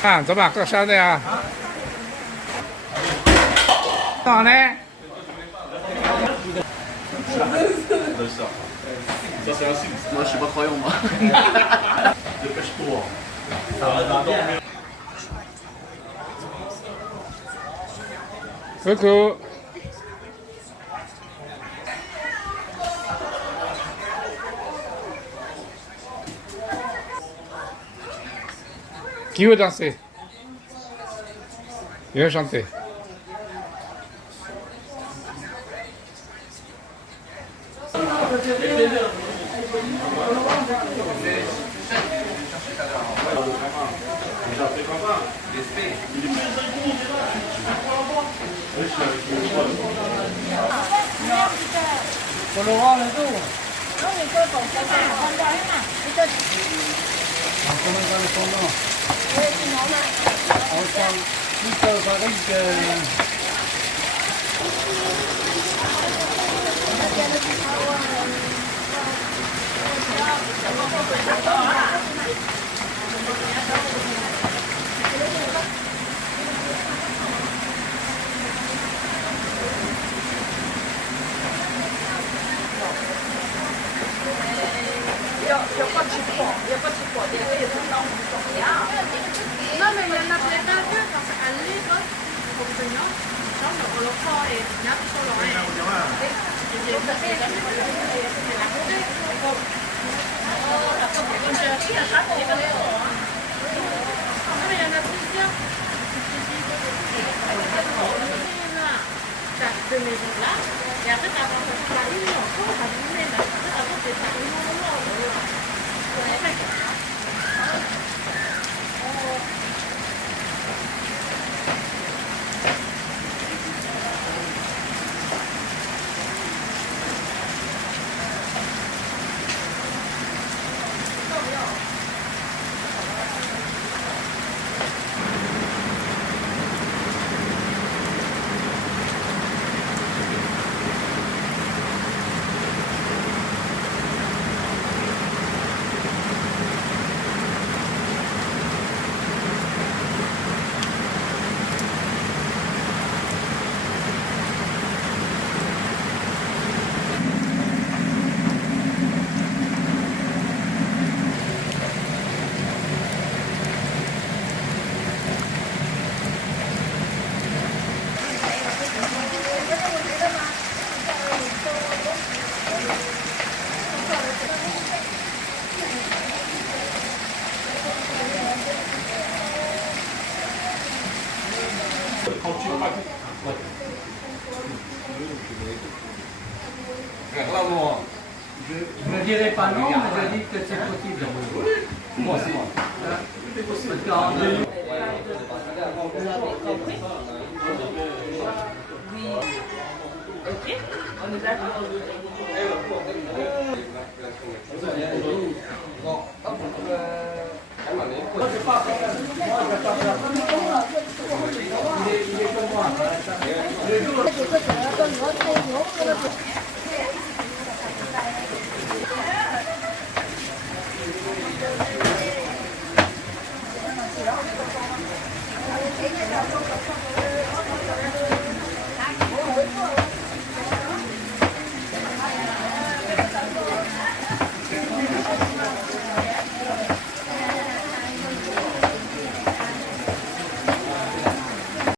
啊，怎么搞啥的呀？哪呢？我是不可用吗？coucou. Qui veut danser? Viens chanter. Je ne dirais pas non, mais je dis que c'est possible. Moi, c'est moi. Parce qu'en 2000... Vous avez compris? Oui. Ok, on est d'accord. Il est comme moi.